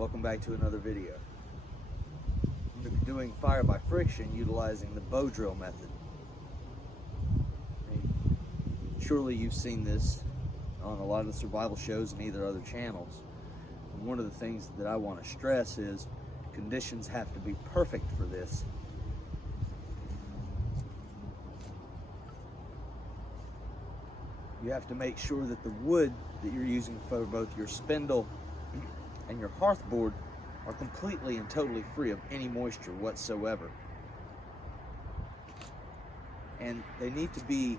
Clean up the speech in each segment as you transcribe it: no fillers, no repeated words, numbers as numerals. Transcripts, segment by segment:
Welcome back to another video. I'm going to be doing fire by friction utilizing the bow drill method. Surely you've seen this on a lot of the survival shows and either other channels. And one of the things that I want to stress is conditions have to be perfect for this. You have to make sure that the wood that you're using for both your spindle and your hearth board are completely and totally free of any moisture whatsoever. And they need to be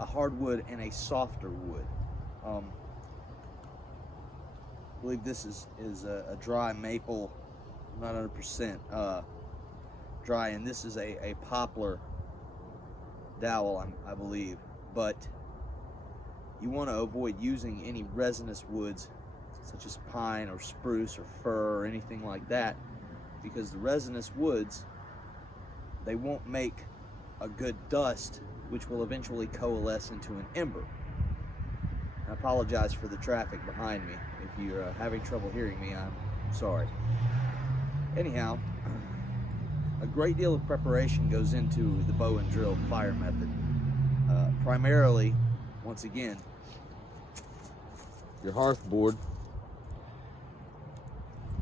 a hardwood and a softer wood. I believe this is a dry maple, not 100% dry, and this is a poplar dowel, I believe. But you want to avoid using any resinous woods such as pine or spruce or fir or anything like that, because the resinous woods, they won't make a good dust which will eventually coalesce into an ember. I apologize for the traffic behind me. If you're having trouble hearing me, I'm sorry. Anyhow, a great deal of preparation goes into the bow and drill fire method. Primarily, once again, your hearth board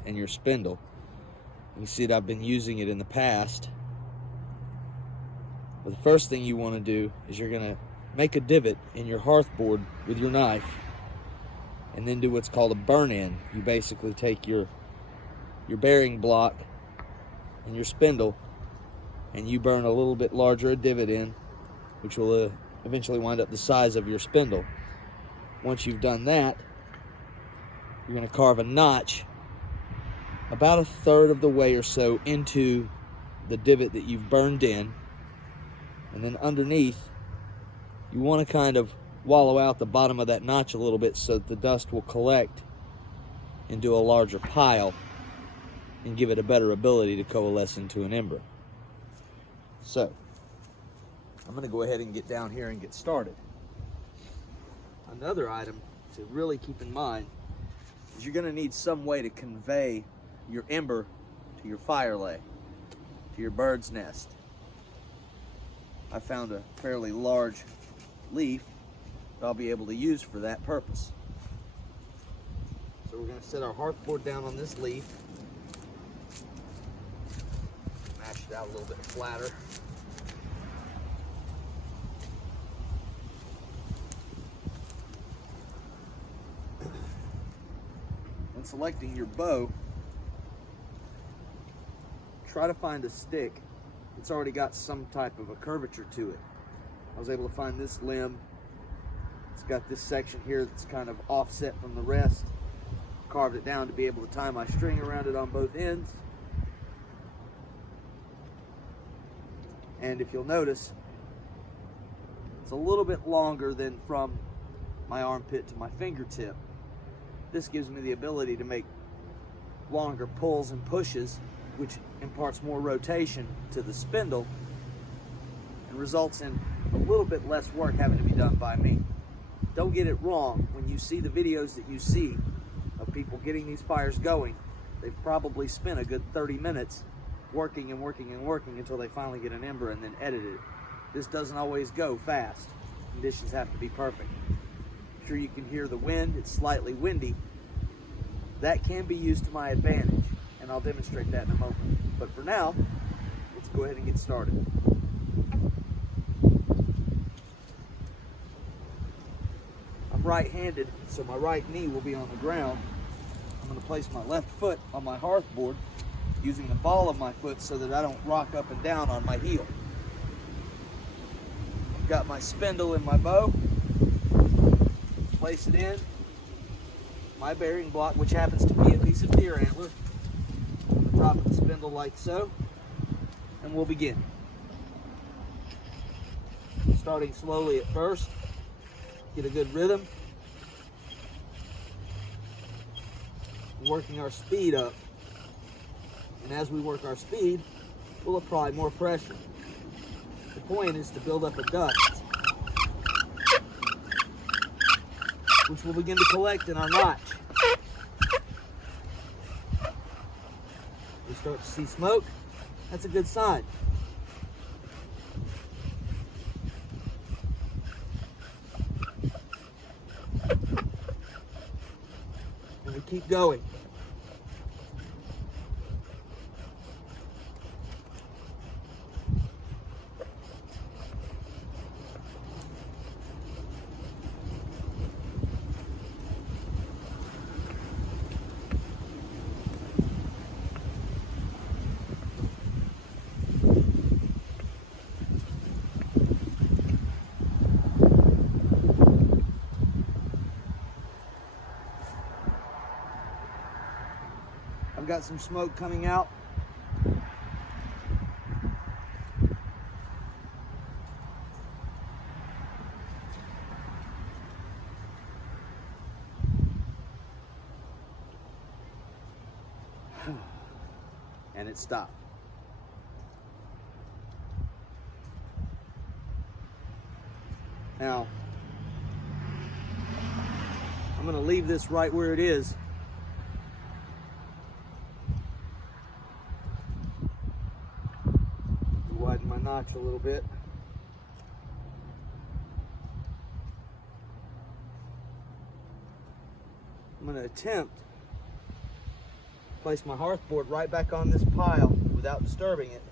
and your spindle. You see that I've been using it in the past. But the first thing you want to do is you're going to make a divot in your hearth board with your knife and then do what's called a burn-in. You basically take your bearing block and your spindle and you burn a little bit larger a divot in, which will eventually wind up the size of your spindle. Once you've done that, you're going to carve a notch about 1/3 of the way or so into the divot that you've burned in, and then underneath you want to kind of wallow out the bottom of that notch a little bit so that the dust will collect into a larger pile and give it a better ability to coalesce into an ember. So I'm going to go ahead and get down here and get started. Another item to really keep in mind is you're going to need some way to convey your ember to your fire lay, to your bird's nest. I found a fairly large leaf that I'll be able to use for that purpose. So we're going to set our hearth board down on this leaf, mash it out a little bit flatter. When selecting your bow, try to find a stick that's already got some type of a curvature to it. I was able to find this limb. It's got this section here that's kind of offset from the rest. Carved it down to be able to tie my string around it on both ends. And if you'll notice, it's a little bit longer than from my armpit to my fingertip. This gives me the ability to make longer pulls and pushes, which imparts more rotation to the spindle and results in a little bit less work having to be done by me. Don't get it wrong. When you see the videos that you see of people getting these fires going, they've probably spent a good 30 minutes working and working and working until they finally get an ember and then edit it. This doesn't always go fast. Conditions have to be perfect. I'm sure you can hear the wind. It's slightly windy. That can be used to my advantage, and I'll demonstrate that in a moment. But for now, let's go ahead and get started. I'm right-handed, so my right knee will be on the ground. I'm going to place my left foot on my hearth board using the ball of my foot so that I don't rock up and down on my heel. I've got my spindle in my bow. Place it in. My bearing block, which happens to be a piece of deer antler, on the top of the spindle like so, and we'll begin. Starting slowly at first, get a good rhythm, working our speed up, and as we work our speed, we'll apply more pressure. The point is to build up a dust, which will begin to collect in our notch. start to see smoke, that's a good sign. And we keep going. I've got some smoke coming out. And it stopped. Now, I'm going to leave this right where it is. Widen my notch a little bit. I'm going to attempt to place my hearthboard right back on this pile without disturbing it.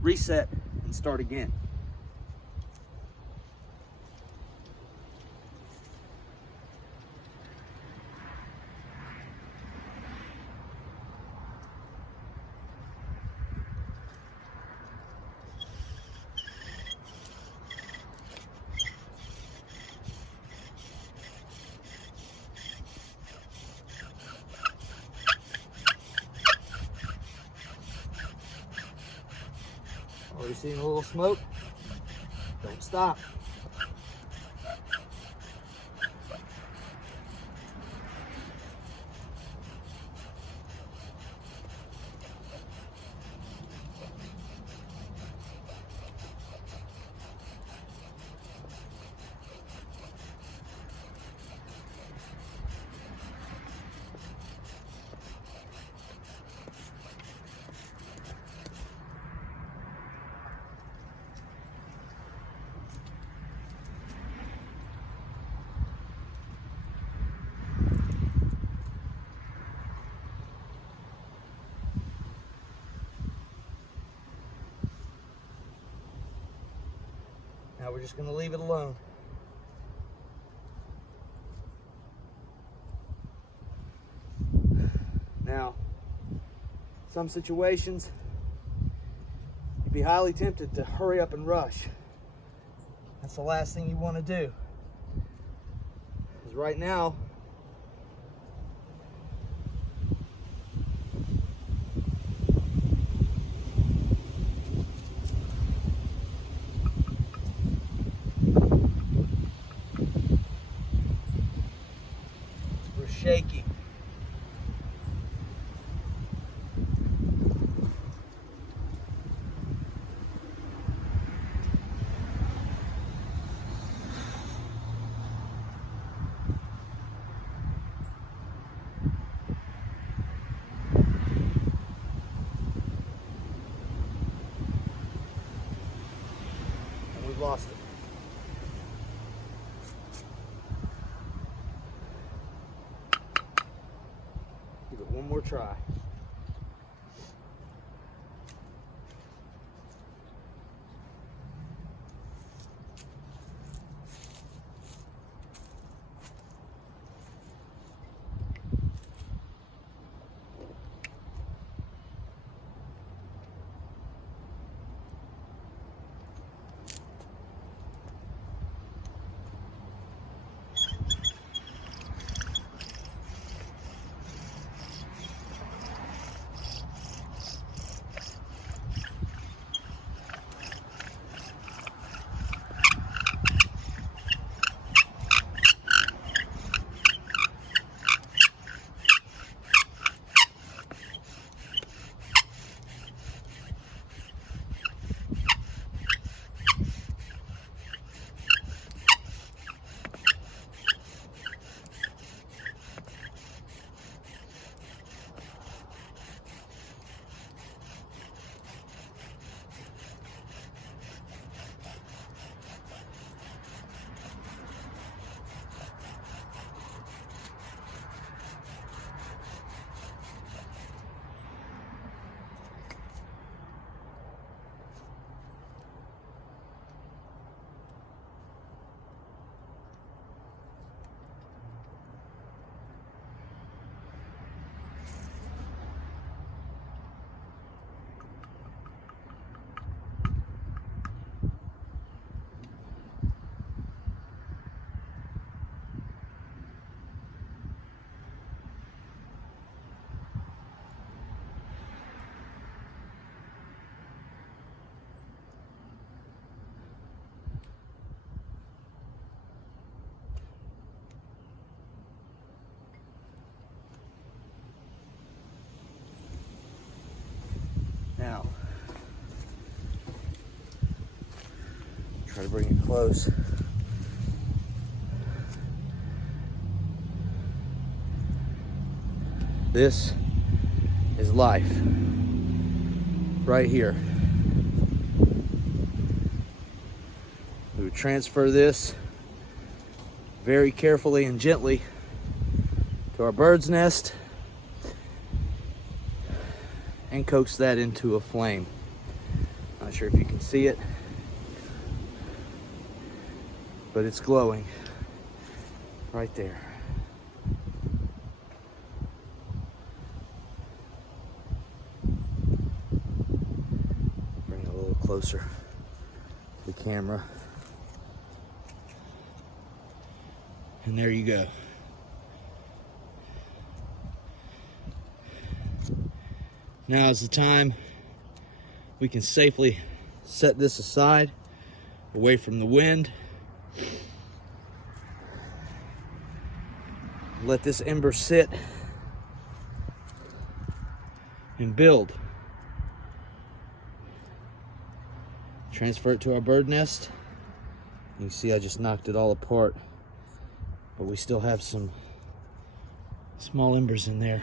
Reset and start again. Already seeing a little smoke? Don't stop. Now we're just going to leave it alone. Now, some situations, you'd be highly tempted to hurry up and rush. That's the last thing you want to do. Because right now, we're shaking. We've lost it. Give it one more try. Try to bring it close. This is life right here. We would transfer this very carefully and gently to our bird's nest and coax that into a flame. Not sure if you can see it, but it's glowing right there. Bring it a little closer to the camera. And there you go. Now is the time we can safely set this aside, away from the wind. Let this ember sit and build. Transfer it to our bird nest. You can see I just knocked it all apart, but we still have some small embers in there.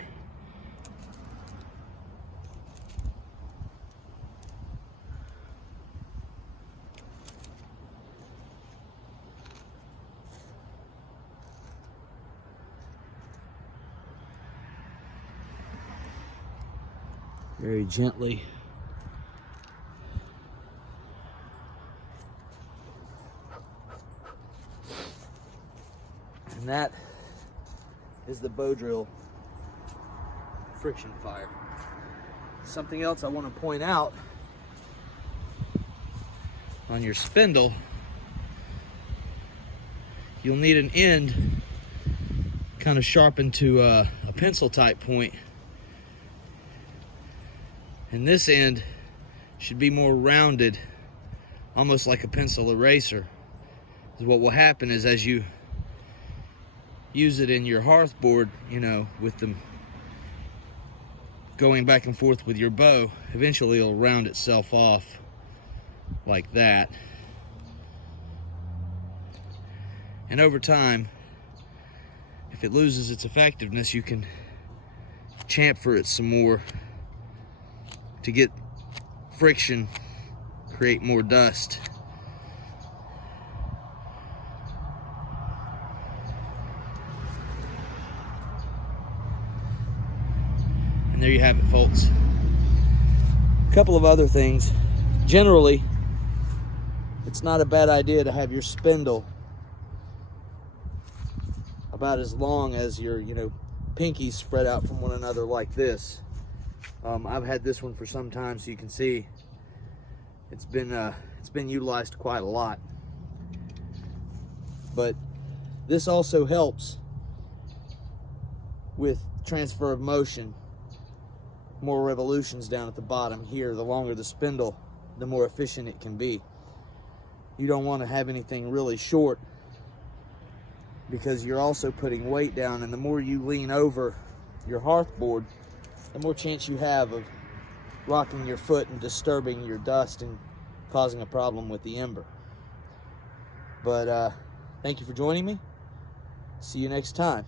Very gently. And that is the bow drill friction fire. Something else I want to point out, on your spindle, you'll need an end kind of sharpened to a pencil type point. And this end should be more rounded, almost like a pencil eraser. What will happen is, as you use it in your hearthboard, you know, with them going back and forth with your bow, eventually it'll round itself off like that. And over time, if it loses its effectiveness, you can chamfer it some more to get friction, create more dust. And there you have it, folks. A couple of other things. Generally, it's not a bad idea to have your spindle about as long as your, pinkies spread out from one another like this. I've had this one for some time, so you can see it's been utilized quite a lot. But this also helps with transfer of motion. More revolutions down at the bottom here. The longer the spindle, the more efficient it can be. You don't want to have anything really short, because you're also putting weight down, and the more you lean over your hearthboard, the more chance you have of rocking your foot and disturbing your dust and causing a problem with the ember. But thank you for joining me. See you next time.